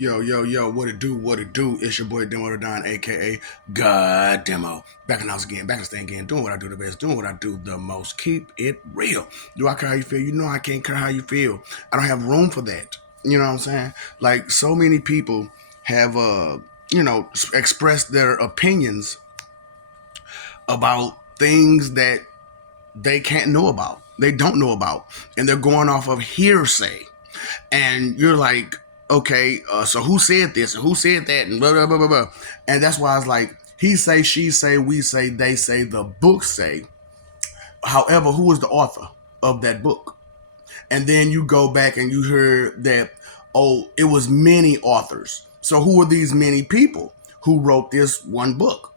Yo, yo, yo, what it do, what it do? It's your boy Demo the Don, aka God Demo. Back in the house again, back in the stand again, doing what I do the best, doing what I do the most. Keep it real. Do I care how you feel? You know I can't care how you feel. I don't have room for that. You know what I'm saying? Like so many people have expressed their opinions about things that they can't know about. They don't know about. And they're going off of hearsay. And you're like, okay, so who said this and who said that and blah, blah, blah, blah, blah. And that's why I was like, he say, she say, we say, they say, the book say. However, who is the author of that book? And then you go back and you hear that, oh, it was many authors. So who are these many people who wrote this one book?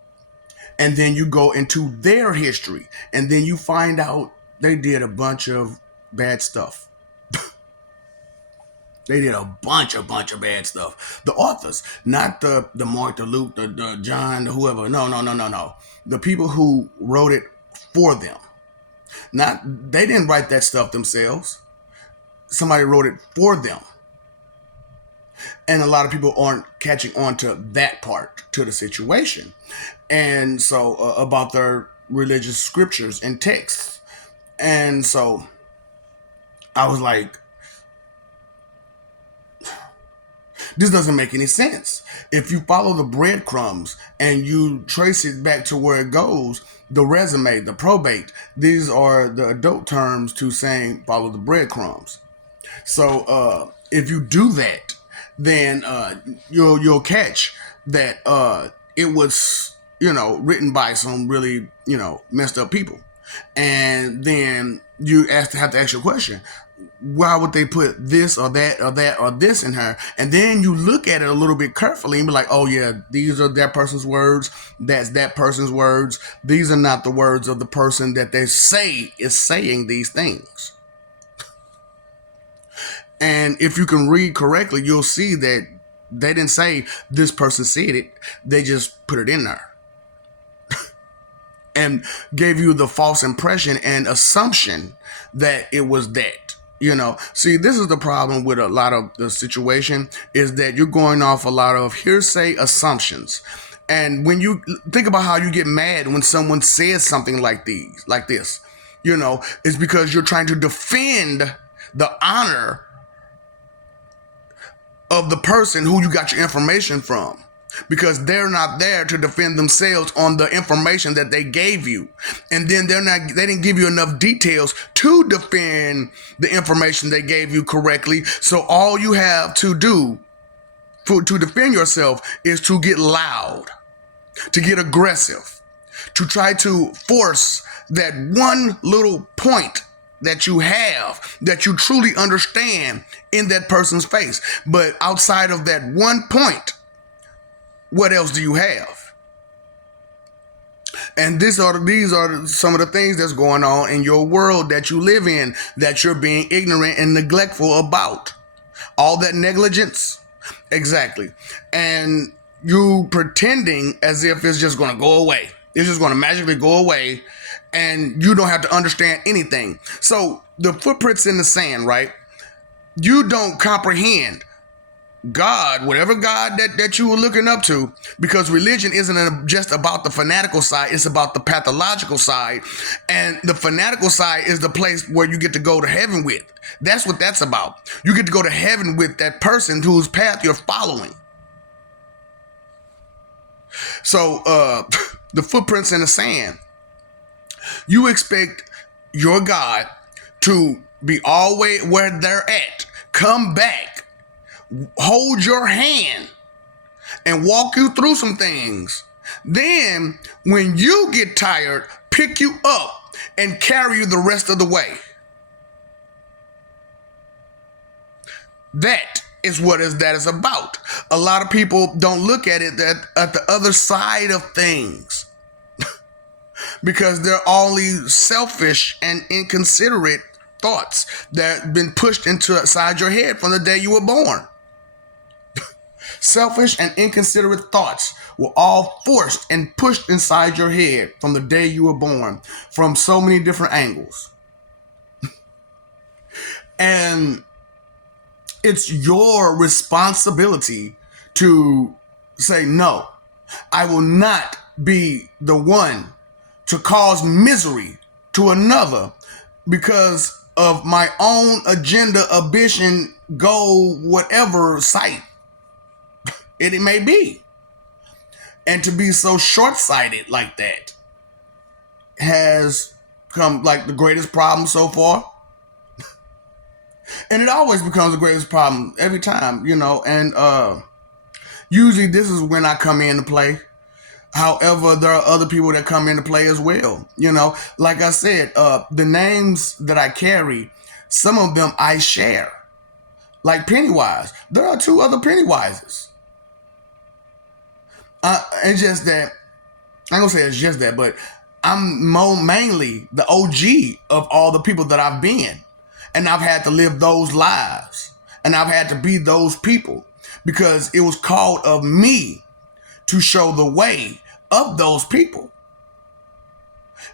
And then you go into their history and then you find out they did a bunch of bad stuff. They did a bunch of bad stuff. The authors, not the Mark, the Luke, the John, the whoever. No. The people who wrote it for them. Not they didn't write that stuff themselves. Somebody wrote it for them. And a lot of people aren't catching on to that part to the situation. And so about their religious scriptures and texts. And so I was like, this doesn't make any sense. If you follow the breadcrumbs and you trace it back to where it goes, the resume, the probate, these are the adult terms to saying follow the breadcrumbs. So if you do that, then you'll catch that it was written by some really messed up people, and then you have to ask your question: why would they put this or that or that or this in her? And then you look at it a little bit carefully and be like, oh yeah, these are that person's words. That's that person's words. These are not the words of the person that they say is saying these things. And if you can read correctly, you'll see that they didn't say this person said it. They just put it in there and gave you the false impression and assumption that it was that. See, this is the problem with a lot of the situation is that you're going off a lot of hearsay assumptions. And when you think about how you get mad when someone says something like this, it's because you're trying to defend the honor of the person who you got your information from, because they're not there to defend themselves on the information that they gave you. And then they didn't give you enough details to defend the information they gave you correctly. So all you have to do to defend yourself is to get loud, to get aggressive, to try to force that one little point that you have, that you truly understand in that person's face. But outside of that one point, what else do you have? And these are some of the things that's going on in your world that you live in, that you're being ignorant and neglectful about. All that negligence. Exactly. And you pretending as if it's just going to go away. It's just going to magically go away and you don't have to understand anything. So the footprints in the sand, right? You don't comprehend God, whatever God that you were looking up to, because religion isn't just about the fanatical side, it's about the pathological side. And the fanatical side is the place where you get to go to heaven with. That's what that's about. You get to go to heaven with that person whose path you're following. So the footprints in the sand, you expect your God to be always where they're at, come back, hold your hand and walk you through some things. Then when you get tired, pick you up and carry you the rest of the way. That is what that is about. A lot of people don't look at it at the other side of things because they're only selfish and inconsiderate thoughts that have been pushed inside your head from the day you were born. Selfish and inconsiderate thoughts were all forced and pushed inside your head from the day you were born, from so many different angles. And It's your responsibility to say, no, I will not be the one to cause misery to another because of my own agenda, ambition, goal, whatever sight it may be. And to be so short-sighted like that has come like the greatest problem so far. And it always becomes the greatest problem every time, and usually this is when I come into play. However, there are other people that come into play as well. Like I said, the names that I carry, some of them I share. Like Pennywise. There are 2 other Pennywises. It's just that, I'm going to say it's just that, but I'm mainly the OG of all the people that I've been. And I've had to live those lives. And I've had to be those people. Because it was called of me to show the way of those people.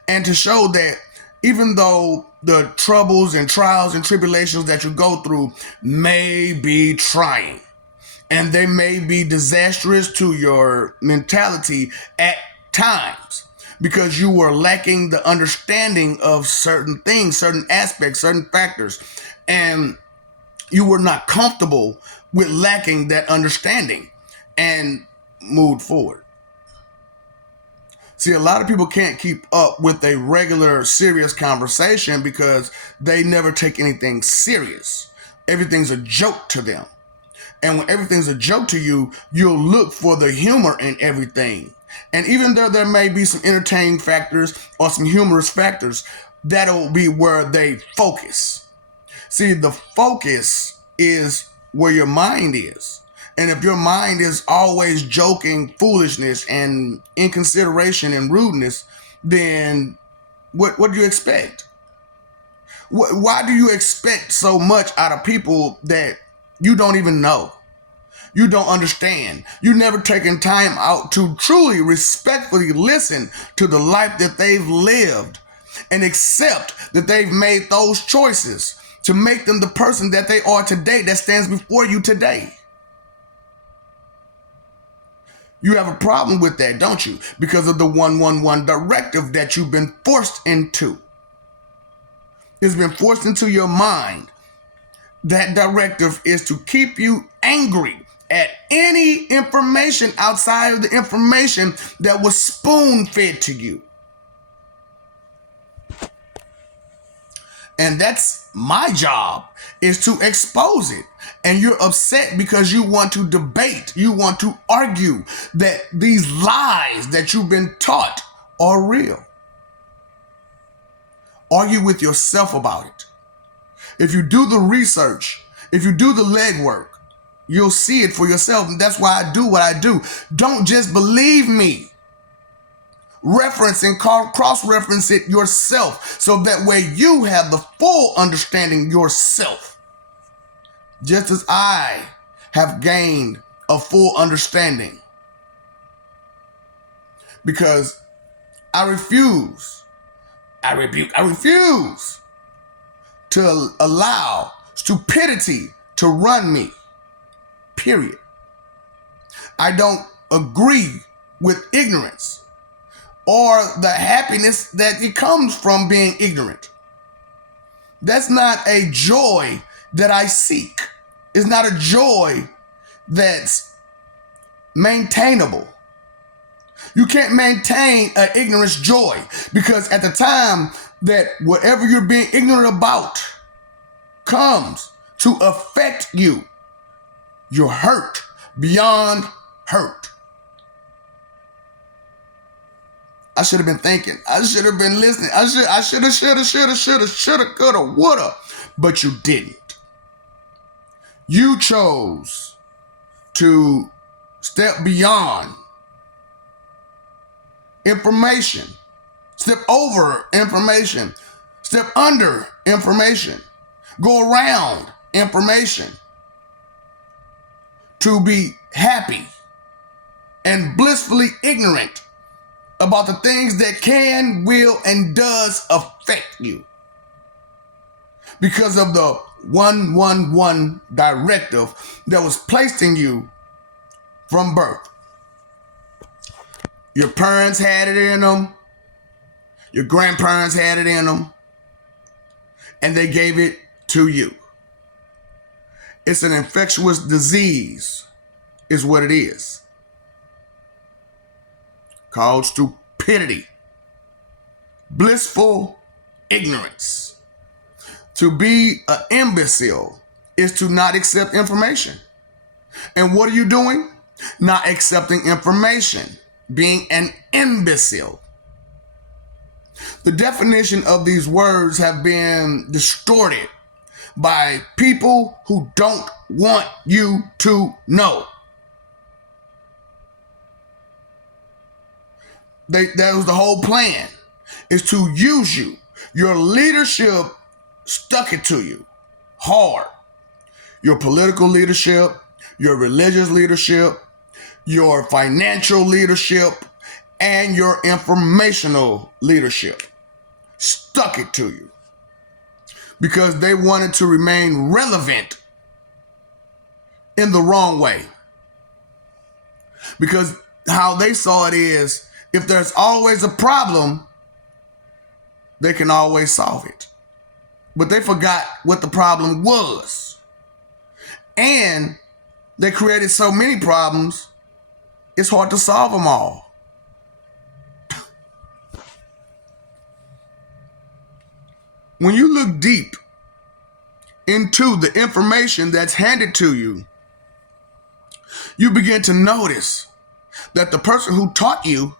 And to show that even though the troubles and trials and tribulations that you go through may be trying, and they may be disastrous to your mentality at times, because you were lacking the understanding of certain things, certain aspects, certain factors, and you were not comfortable with lacking that understanding and moved forward. See, a lot of people can't keep up with a regular serious conversation because they never take anything serious. Everything's a joke to them. And when everything's a joke to you, you'll look for the humor in everything. And even though there may be some entertaining factors or some humorous factors, that'll be where they focus. See, the focus is where your mind is. And if your mind is always joking foolishness and inconsideration and rudeness, then what do you expect? Why do you expect so much out of people that you don't even know? You don't understand. You never taken time out to truly, respectfully listen to the life that they've lived and accept that they've made those choices to make them the person that they are today, that stands before you today. You have a problem with that, don't you? Because of the 111 directive that you've been forced into. It's been forced into your mind. That directive is to keep you angry at any information outside of the information that was spoon-fed to you. And that's my job, is to expose it. And you're upset because you want to debate, you want to argue that these lies that you've been taught are real. Argue with yourself about it. If you do the research, if you do the legwork, you'll see it for yourself. And that's why I do what I do. Don't just believe me. Reference and cross-reference it yourself so that way you have the full understanding yourself. Just as I have gained a full understanding. Because I refuse to allow stupidity to run me. Period. I don't agree with ignorance or the happiness that it comes from being ignorant. That's not a joy that I seek. It's not a joy that's maintainable. You can't maintain an ignorance joy, because at the time that whatever you're being ignorant about comes to affect you, you're hurt beyond hurt. I should have been thinking. I should have been listening. I should have, coulda, woulda, but you didn't. You chose to step beyond information, step over information, step under information, go around information to be happy and blissfully ignorant about the things that can, will, and does affect you. because of the 111 directive that was placed in you from birth. Your parents had it in them. Your grandparents had it in them. And they gave it to you. It's an infectious disease, is what it is. Called stupidity. Blissful ignorance. To be an imbecile is to not accept information. And what are you doing? Not accepting information. Being an imbecile. The definition of these words have been distorted by people who don't want you to know. That was the whole plan, is to use you. Your leadership stuck it to you hard. Your political leadership, your religious leadership, your financial leadership, and your informational leadership stuck it to you because they wanted to remain relevant in the wrong way. Because how they saw it is, if there's always a problem, they can always solve it. But they forgot what the problem was. And they created so many problems, it's hard to solve them all. When you look deep into the information that's handed to you, you begin to notice that the person who taught you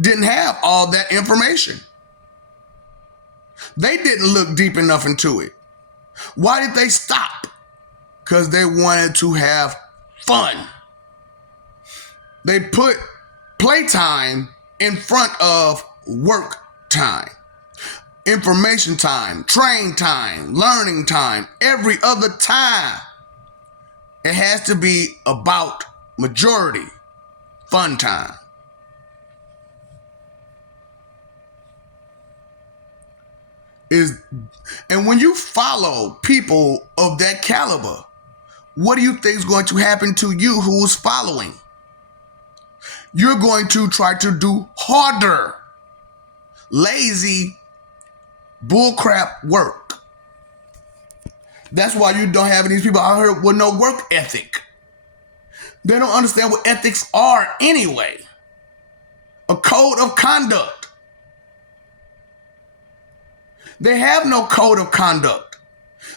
didn't have all that information. They didn't look deep enough into it. Why did they stop? Because they wanted to have fun. They put playtime in front of work time. Information time, train time, learning time, every other time. It has to be about majority fun time. And when you follow people of that caliber, what do you think is going to happen to you who is following? You're going to try to do harder, lazy, bullcrap work. That's why you don't have these people out here with no work ethic. They don't understand what ethics are anyway. A code of conduct. They have no code of conduct.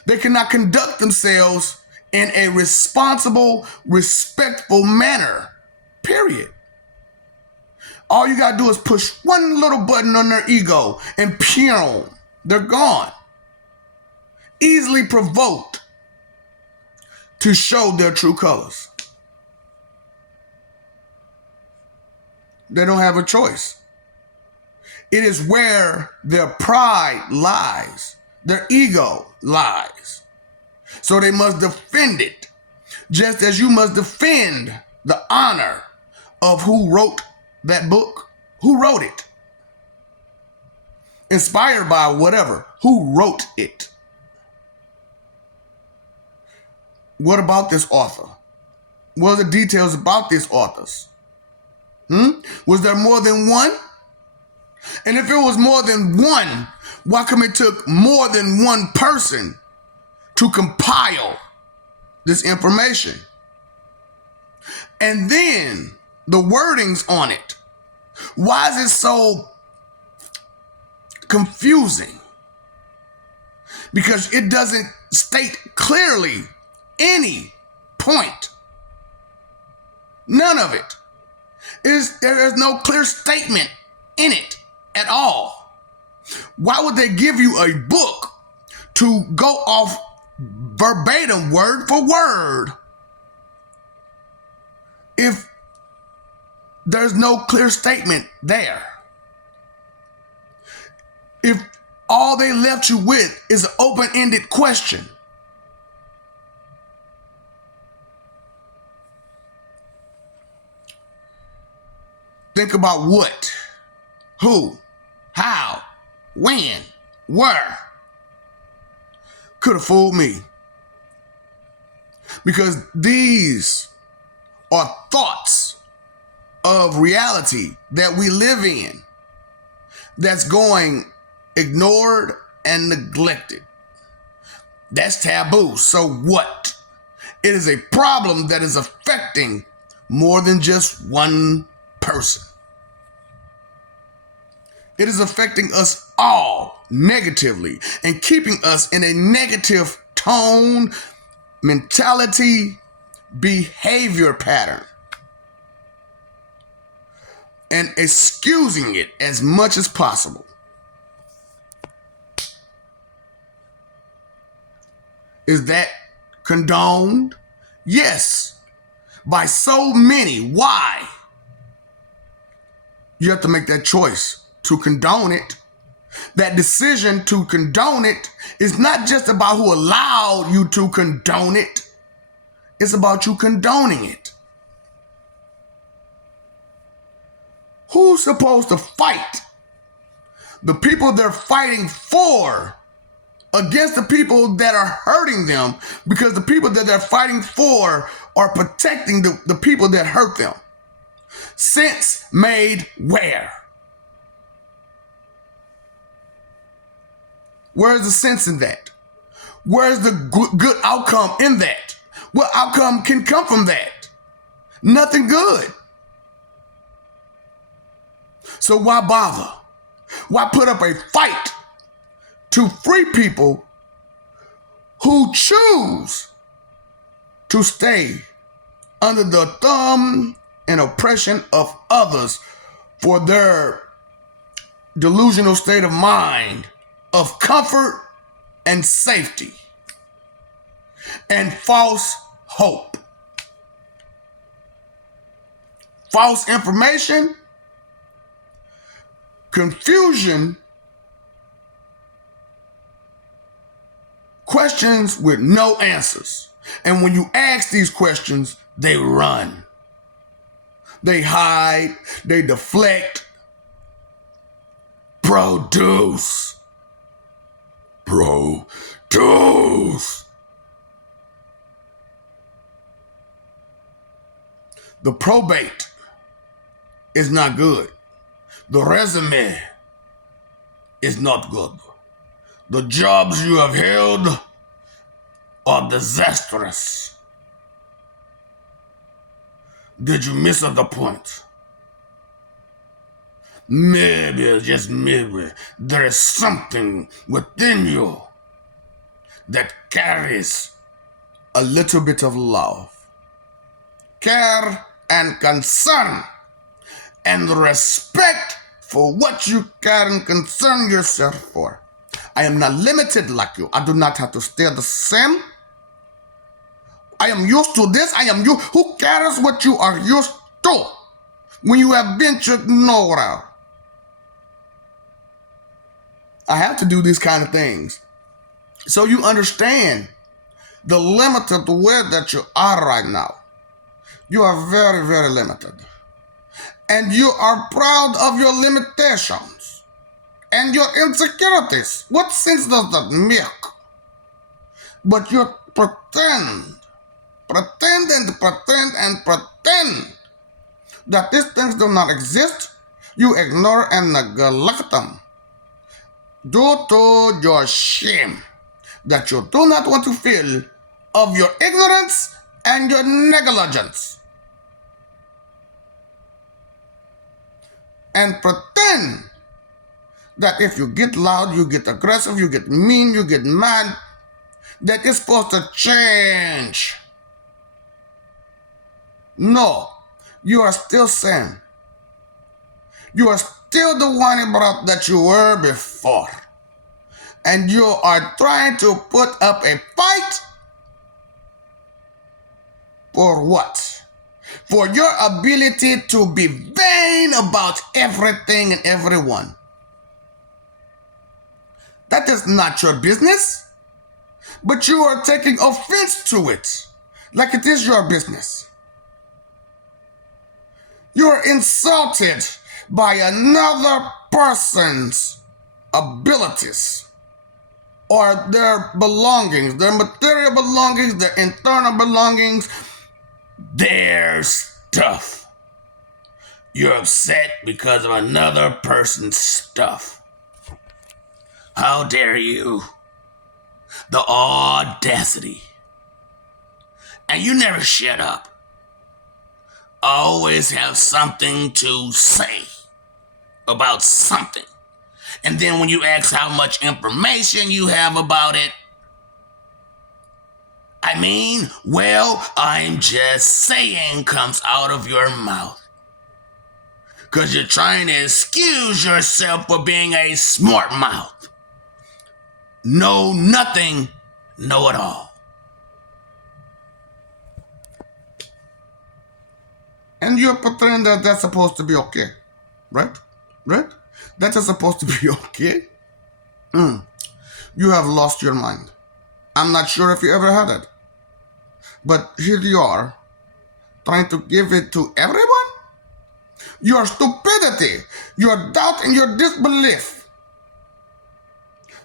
They cannot conduct themselves in a responsible, respectful manner. Period. All you gotta do is push one little button on their ego and pew, they're gone. Easily provoked to show their true colors. They don't have a choice. It is where their pride lies, their ego lies. So they must defend it, just as you must defend the honor of who wrote that book. Who wrote it? Inspired by whatever. Who wrote it? What about this author? What are the details about these authors? Was there more than one? And if it was more than one, why come it took more than one person to compile this information? And then the wordings on it. Why is it so confusing? Because it doesn't state clearly any point. None of it. There is no clear statement in it at all. Why would they give you a book to go off verbatim, word for word, if there's no clear statement there? If all they left you with is an open-ended question. Think about what, who, how, when, where. could have fooled me. Because these are thoughts of reality that we live in that's going ignored and neglected. That's taboo. So what? It is a problem that is affecting more than just one person. It is affecting us all negatively and keeping us in a negative tone, mentality, behavior pattern, and excusing it as much as possible. Is that condoned? Yes, by so many. Why? You have to make that choice to condone it. That decision to condone it is not just about who allowed you to condone it. It's about you condoning it. Who's supposed to fight the people they're fighting for against the people that are hurting them, because the people that they're fighting for are protecting the people that hurt them? Sense made where? Where's the sense in that? Where's the good outcome in that? What outcome can come from that? Nothing good. So why bother? Why put up a fight to free people who choose to stay under the thumb and oppression of others for their delusional state of mind of comfort and safety and false hope? False information, confusion, questions with no answers. And when you ask these questions, they run. They hide, they deflect. Produce. The probate is not good. The resume is not good. The jobs you have held are disastrous. Did you miss the point? Maybe, just maybe, there is something within you that carries a little bit of love, care, and concern, and respect for what you care and concern yourself for. I am not limited like you. I do not have to stay the same. I am used to this. I am you. Who cares what you are used to when you have ventured nowhere? I have to do these kind of things so you understand the limited way that you are right now. You are very, very limited. And you are proud of your limitations and your insecurities. What sense does that make? But you pretend that these things do not exist. You ignore and neglect them due to your shame that you do not want to feel of your ignorance and your negligence. And pretend that if you get loud, you get aggressive, you get mean, you get mad, that it's supposed to change. No, you are still same. You are still the one that you were before. And you are trying to put up a fight for what? For your ability to be vain about everything and everyone. That is not your business, but you are taking offense to it like it is your business. You are insulted by another person's abilities or their belongings, their material belongings, their internal belongings, their stuff. You're upset because of another person's stuff. How dare you? The audacity. And you never shut up. Always have something to say about something. And then when you ask how much information you have about it, I mean, well, I'm just saying comes out of your mouth. Because you're trying to excuse yourself for being a smart mouth. Know nothing, know it all. And you pretend that that's supposed to be okay, right? Right? That is supposed to be okay. You have lost your mind. I'm not sure if you ever had it. But here you are, trying to give it to everyone? Your stupidity, your doubt, and your disbelief.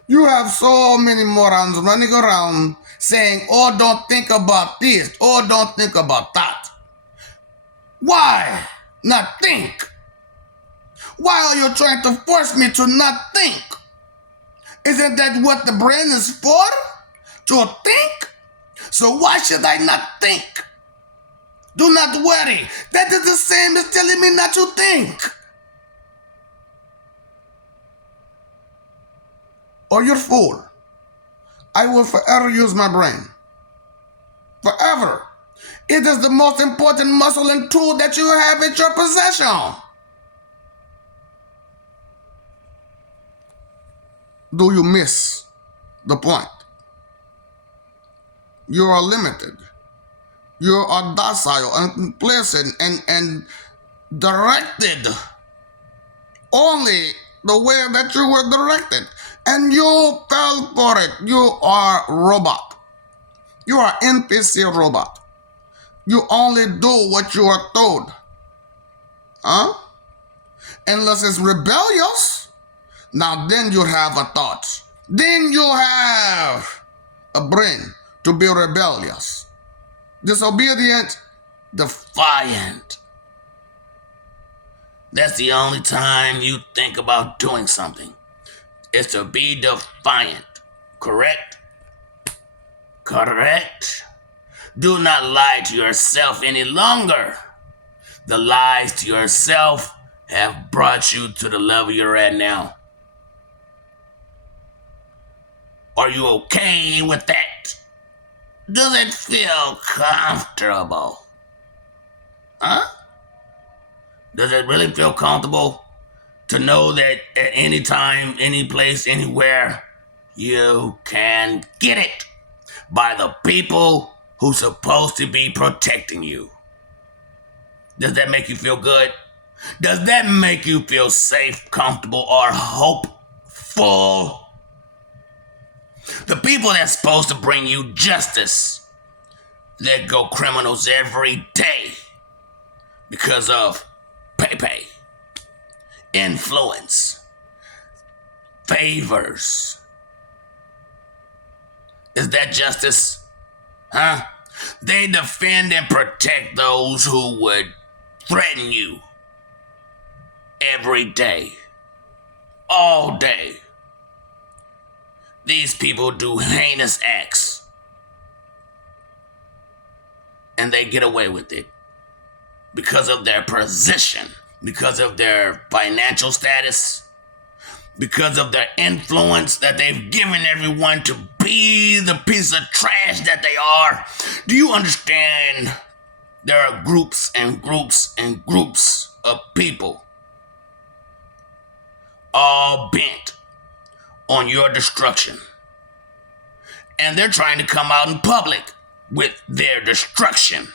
You have so many morons running around saying, oh, don't think about this, oh, don't think about that. Why not think? Why are you trying to force me to not think? Isn't that what the brain is for? To think? So why should I not think? Do not worry. That is the same as telling me not to think. Or you're a fool. I will forever use my brain. Forever. It is the most important muscle and tool that you have at your possession. Do you miss the point? You are limited. You are docile and complacent and directed only the way that you were directed. And you fell for it. You are a robot. You are NPC robot. You only do what you are told. Huh? Unless it's rebellious, now then you have a thought. Then you have a brain to be rebellious. Disobedient, defiant. That's the only time you think about doing something. Is to be defiant. Correct? Correct? Do not lie to yourself any longer. The lies to yourself have brought you to the level you're at now. Are you okay with that? Does it feel comfortable? Huh? Does it really feel comfortable to know that at any time, any place, anywhere, you can get it by the people who's supposed to be protecting you? Does that make you feel good? Does that make you feel safe, comfortable, or hopeful? The people that's supposed to bring you justice let go criminals every day because of pay, influence, favors. Is that justice? Huh? They defend and protect those who would threaten you every day, all day. These people do heinous acts, and they get away with it because of their position, because of their financial status, because of their influence that they've given everyone to be the piece of trash that they are. Do you understand? There are groups and groups and groups of people all bent on your destruction. And they're trying to come out in public with their destruction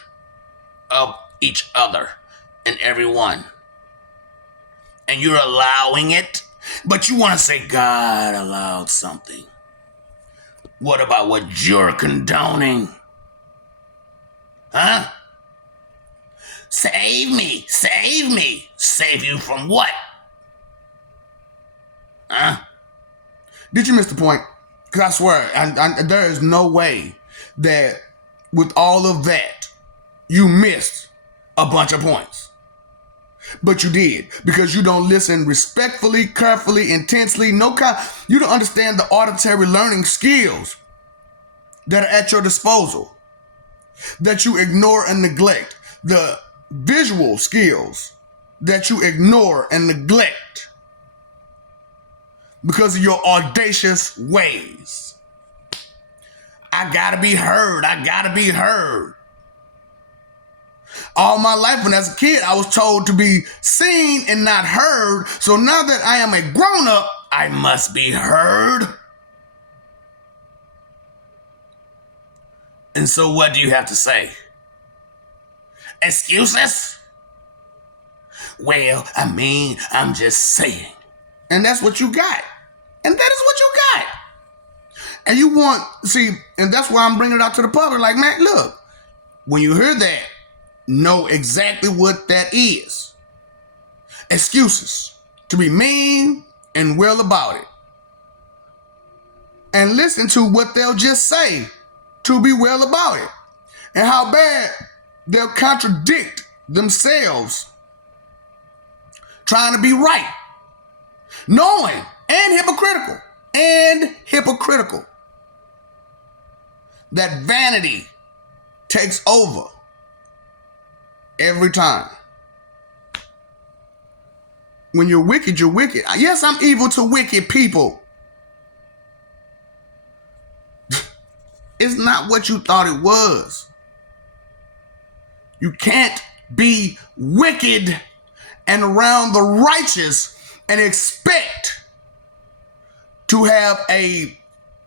of each other and everyone. And you're allowing it, but you want to say God allowed something. What about what you're condoning? Huh? Save me, save me. Save you from what? Huh? Did you miss the point? Because I swear, and there is no way that with all of that, you missed a bunch of points. But you did, because you don't listen respectfully, carefully, intensely. You don't understand the auditory learning skills that are at your disposal, that you ignore and neglect. The visual skills that you ignore and neglect because of your audacious ways. I gotta be heard. I gotta be heard. All my life when as a kid, I was told to be seen and not heard. So now that I am a grown up, I must be heard. And so what do you have to say? Excuses? Well, I'm just saying. And that's what you got. And that is what you got. And you and that's why I'm bringing it out to the public. Like, man, look, when you hear that, know exactly what that is. Excuses. To be mean and well about it. And listen to what they'll just say to be well about it. And how bad they'll contradict themselves trying to be right. Knowing and hypocritical. That vanity takes over every time. When you're wicked, you're wicked. Yes, I'm evil to wicked people. It's not what you thought it was. You can't be wicked and around the righteous and expect to have a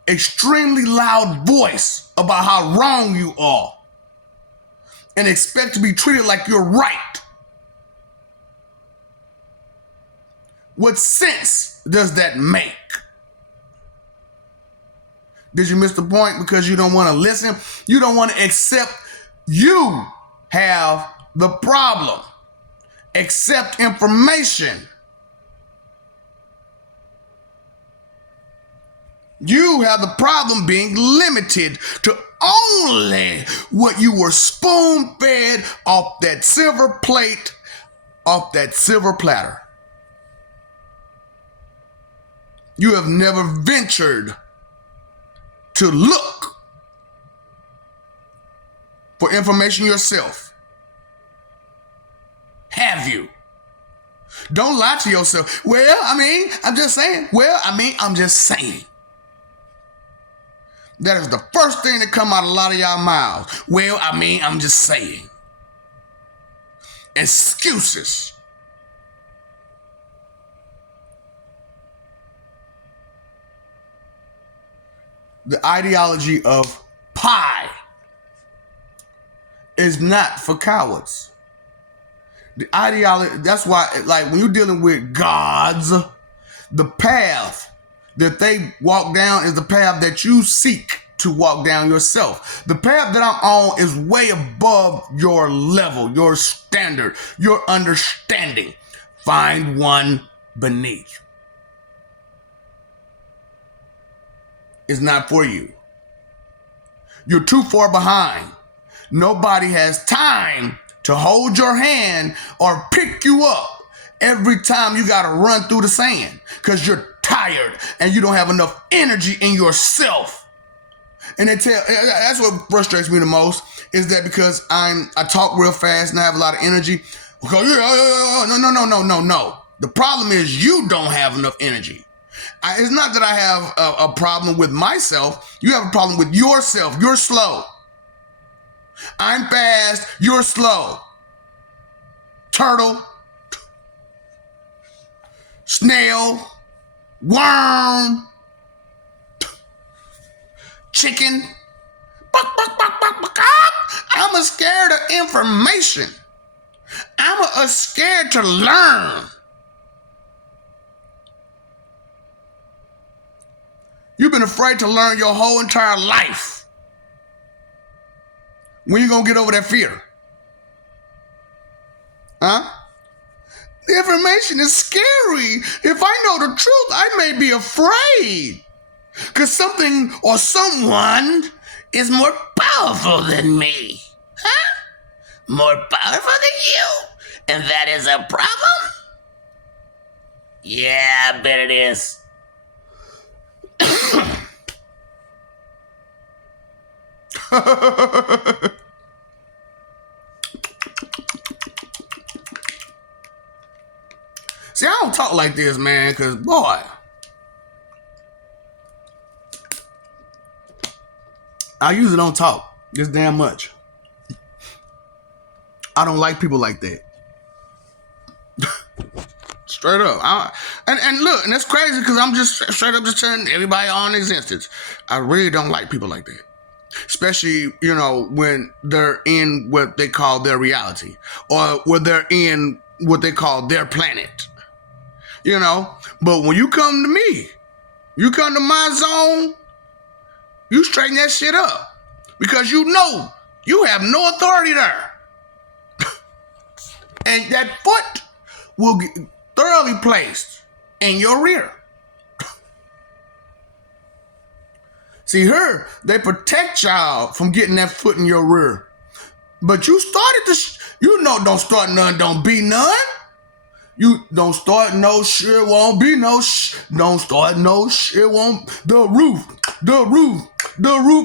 extremely loud voice about how wrong you are and expect to be treated like you're right. What sense does that make? Did you miss the point because you don't want to listen? You don't want to accept you have the problem. Accept information. You have the problem being limited to only what you were spoon-fed off that silver plate, off that silver platter. You have never ventured to look for information yourself. Have you? Don't lie to yourself. Well, I'm just saying. I'm just saying. That is the first thing that come out of a lot of y'all mouths. Well, I'm just saying. Excuses. The ideology of pie is not for cowards. The ideology, that's why, like, when you're dealing with gods, the path that they walk down is the path that you seek to walk down yourself. The path that I'm on is way above your level, your standard, your understanding. Find one beneath. It's not for you. You're too far behind. Nobody has time to hold your hand or pick you up every time you got to run through the sand because you're tired and you don't have enough energy in yourself. And that's what frustrates me the most is that because I talk real fast and I have a lot of energy. No. The problem is you don't have enough energy. It's not that I have a problem with myself. You have a problem with yourself. You're slow. I'm fast. You're slow. Turtle. Snail. Worm. Chicken. I'm scared of information. I'm scared to learn. You've been afraid to learn your whole entire life. When you gonna get over that fear? Huh? The information is scary. If I know the truth, I may be afraid. Because something or someone is more powerful than me. Huh? More powerful than you? And that is a problem? Yeah, I bet it is. See, I don't talk like this, man, because, boy, I usually don't talk this damn much. I don't like people like that. Straight up. And look, and that's crazy because I'm just straight up just telling everybody on existence. I really don't like people like that. Especially, you know, when they're in what they call their reality or when they're in what they call their planet. You know, but when you come to me, you come to my zone, you straighten that shit up because you know you have no authority there. And that foot will get thoroughly placed in your rear. See, they protect y'all from getting that foot in your rear. But you started this, don't start none, don't be none. You don't start no shit, won't be no don't start no shit, won't. The roof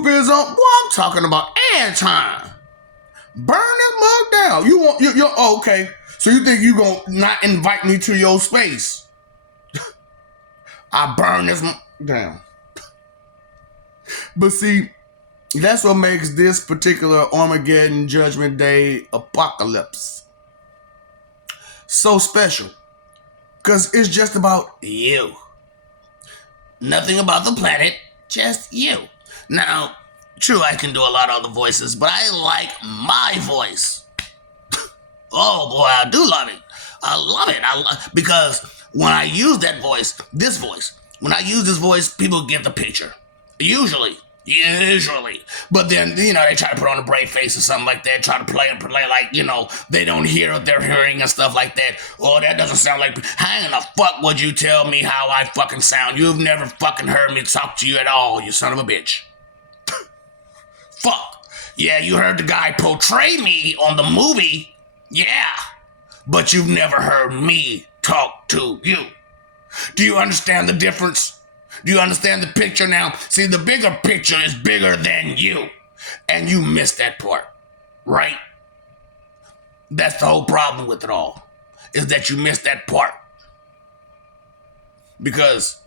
is on. Well, I'm talking about airtime. Burn that mug down. You're okay. So you think you gonna not invite me to your space? I burn this down. But see, that's what makes this particular Armageddon Judgment Day apocalypse so special. Because it's just about you. Nothing about the planet, just you. Now, true, I can do a lot of other voices, but I like my voice. Oh boy, I do love it. I love it. Because when I use that voice, when I use this voice, people get the picture. Usually. But then, they try to put on a brave face or something like that, try to play like, they don't hear what they're hearing and stuff like that. Oh, that doesn't sound like... How in the fuck would you tell me how I fucking sound? You've never fucking heard me talk to you at all, you son of a bitch. Fuck. Yeah, you heard the guy portray me on the movie. Yeah. But you've never heard me talk to you. Do you understand the difference? Do you understand the picture now? See, the bigger picture is bigger than you. And you missed that part, right? That's the whole problem with it all, is that you missed that part. Because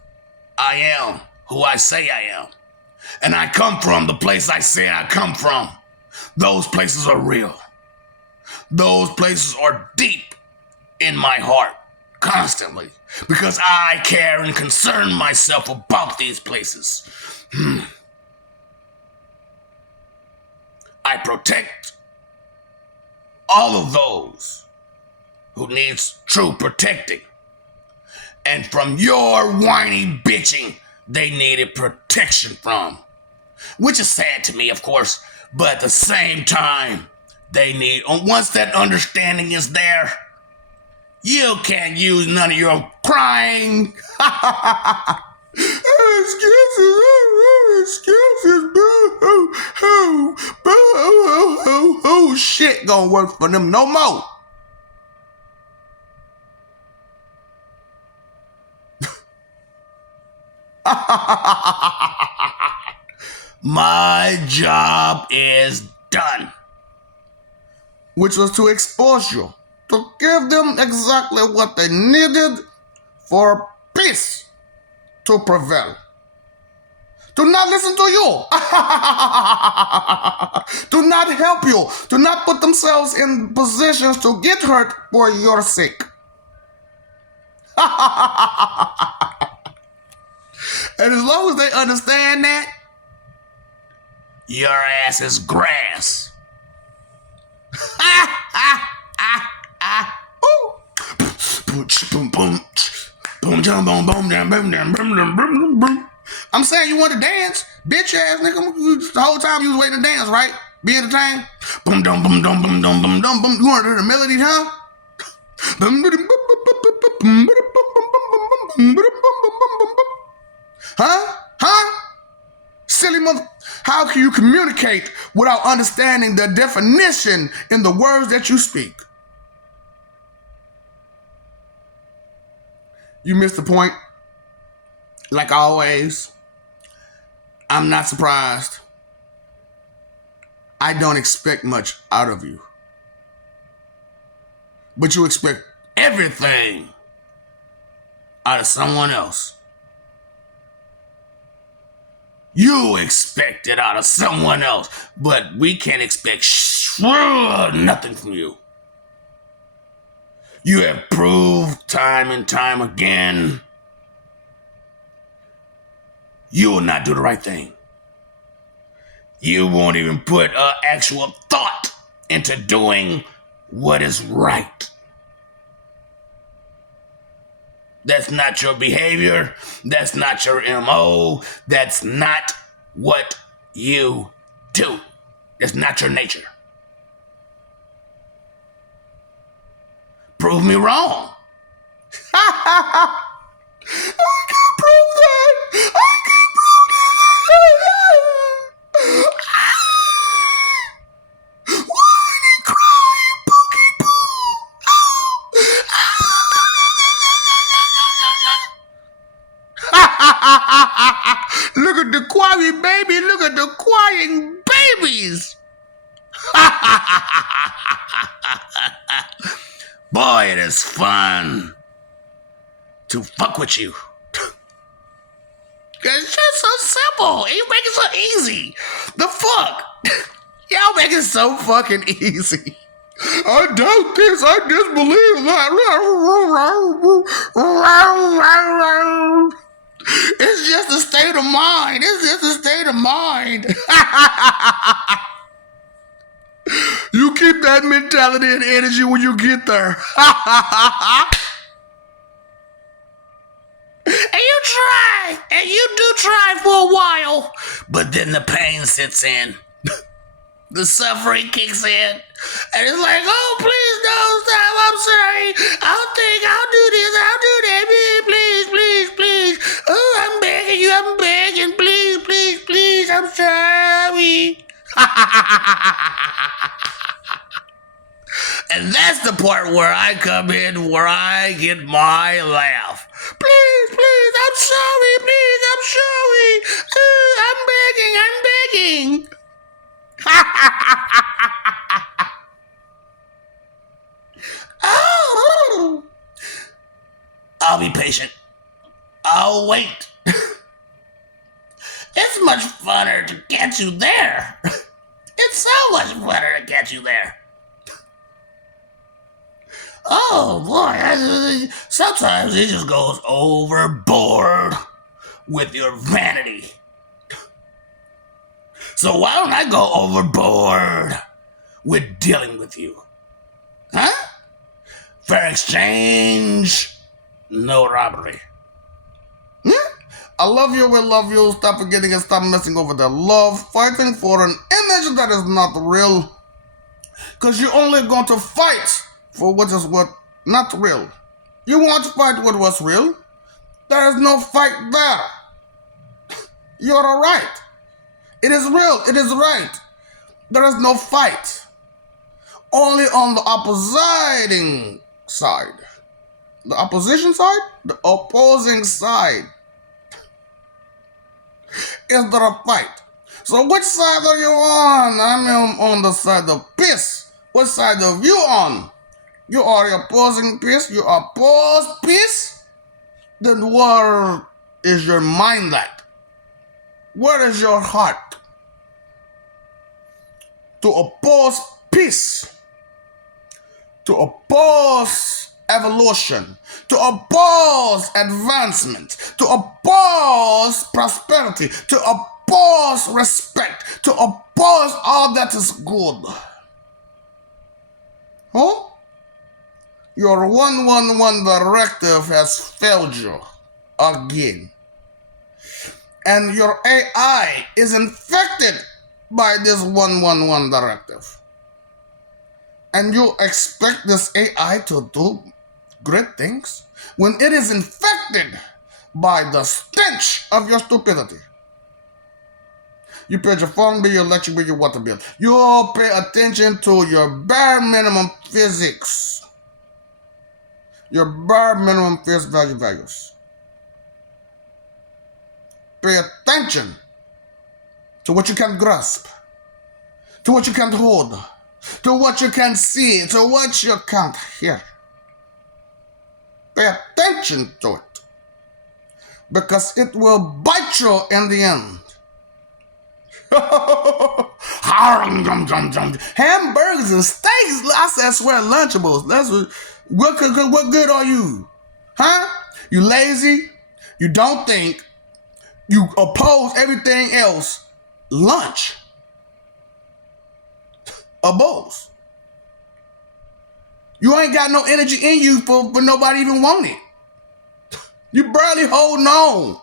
I am who I say I am. And I come from the place I say I come from. Those places are real. Those places are deep in my heart, constantly. Because I care and concern myself about these places. I protect all of those who needs true protecting. And from your whiny bitching, they needed protection from. Which is sad to me, of course, but at the same time, once that understanding is there, you can't use none of your crying. Excuses, boo. Shit gonna work for them no more. My job is done. Which was to expose you. To give them exactly what they needed for peace to prevail. To not listen to you. To not help you. To not put themselves in positions to get hurt for your sake. And as long as they understand that, your ass is grass. I'm saying you want to dance, bitch ass nigga. The whole time you was waiting to dance, right? Be entertained. Boom, dum, boom, dum, boom, dum, boom, dum, boom. You want to hear the melody, huh? Huh? Silly mother. How can you communicate without understanding the definition in the words that you speak? You missed the point. Like always, I'm not surprised. I don't expect much out of you. But you expect everything out of someone else. You expect it out of someone else, but we can't expect nothing from you. You have proved time and time again you will not do the right thing. You won't even put an actual thought into doing what is right. That's not your behavior. That's not your MO. That's not what you do. That's not your nature. Prove me wrong. I can't prove that. I can't prove that. Whining, crying, pookie poo. Look at the crying baby. Look at the crying babies. Boy, it is fun to fuck with you. It's just so simple. You make it so easy. The fuck? Y'all make it so fucking easy. I doubt this. I disbelieve that. It's just a state of mind. It's just a state of mind. You keep that mentality and energy when you get there. And you try. And you do try for a while. But then the pain sits in. The suffering kicks in. And it's like, oh, please don't stop. I'm sorry. I'll do this. I'll do that. Please, please, please. Oh, I'm begging you. I'm begging. Please, please, please. I'm sorry. And that's the part where I come in, where I get my laugh. Please, please, I'm sorry, please, I'm sorry. I'm begging. Oh, I'll be patient. I'll wait. It's much funner to get you there. It's so much funner to get you there. Oh boy, sometimes it just goes overboard with your vanity. So why don't I go overboard with dealing with you? Huh? Fair exchange, no robbery. I love you, we love you. Stop forgetting and stop messing over the love. Fighting for an image that is not real. Because you're only going to fight for what is what not real. You want to fight with what's real? There is no fight there. You're right. It is real. It is right. There is no fight. Only on the opposing side. The opposition side? The opposing side. Is there a fight? So which side are you on? I'm on the side of peace. What side are you on? You are opposing peace? You oppose peace? Then where is your mind at? Where is your heart? To oppose peace. To oppose evolution. To oppose advancement. To oppose prosperity. To oppose respect. To oppose all that is good. Huh? Your 111 directive has failed you again. And your AI is infected by this 111 directive. And you expect this AI to do great things when it is infected by the stench of your stupidity. You pay your phone bill, your electric bill, your water bill. You'll pay attention to your bare minimum physics. Your bare minimum face value values. Pay attention to what you can grasp, to what you can hold, to what you can see, to what you can't hear. Pay attention to it, because it will bite you in the end. Hamburgers and steaks, I swear, Lunchables. That's what good are you? Huh? You lazy, you don't think, you oppose everything else. Lunch. Oppose. You ain't got no energy in you for nobody even want it. You barely holding on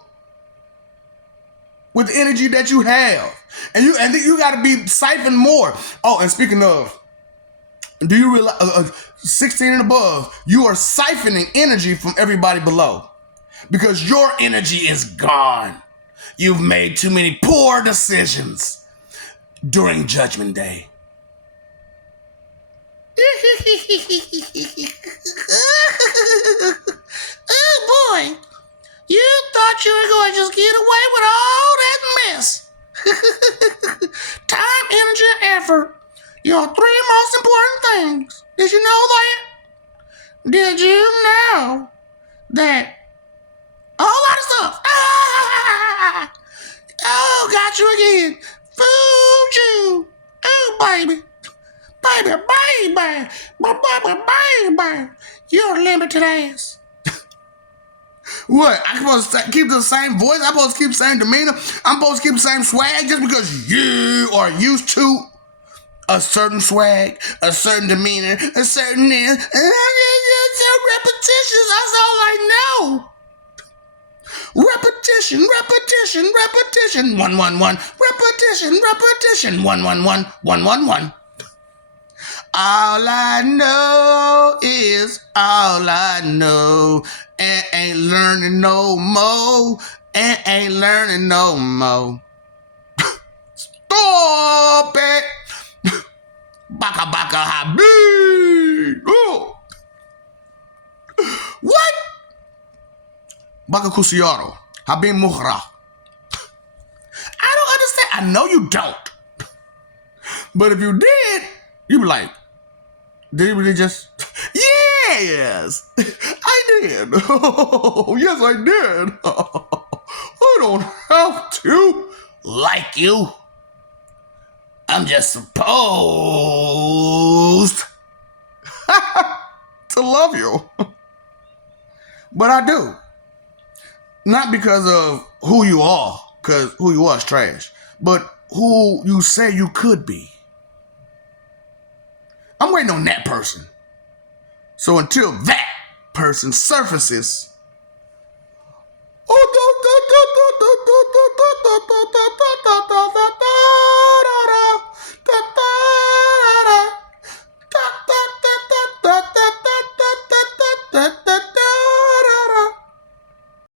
with the energy that you have. And you got to be siphoned more. Oh, and speaking of, do you realize 16 and above, you are siphoning energy from everybody below because your energy is gone. You've made too many poor decisions during Judgment Day. Oh boy, you thought you were going to just get away with all that mess. Time, energy, and effort. Your three most important things. Did you know that? Did you know that? A whole lot of stuff. Oh, got you again. Fooled you. Oh, baby. Baby. You're limited ass. What? I'm supposed to keep the same voice? I'm supposed to keep the same demeanor? I'm supposed to keep the same swag just because you are used to a certain swag, a certain demeanor, a certain this. Repetitions, that's all I know. Repetition. 111. Repetition. 111. All I know is all I know. And ain't learning no more. Stop it. Baka habi. Oh. What? Baka kusiaro. Habim muhra. I don't understand. I know you don't. But if you did, you'd be like, did you really just? Yes, I did. Oh, yes, I did. I don't have to like you. I'm just supposed to love you. But I do. Not because of who you are, because who you are is trash, but who you say you could be. I'm waiting on that person. So until that person surfaces,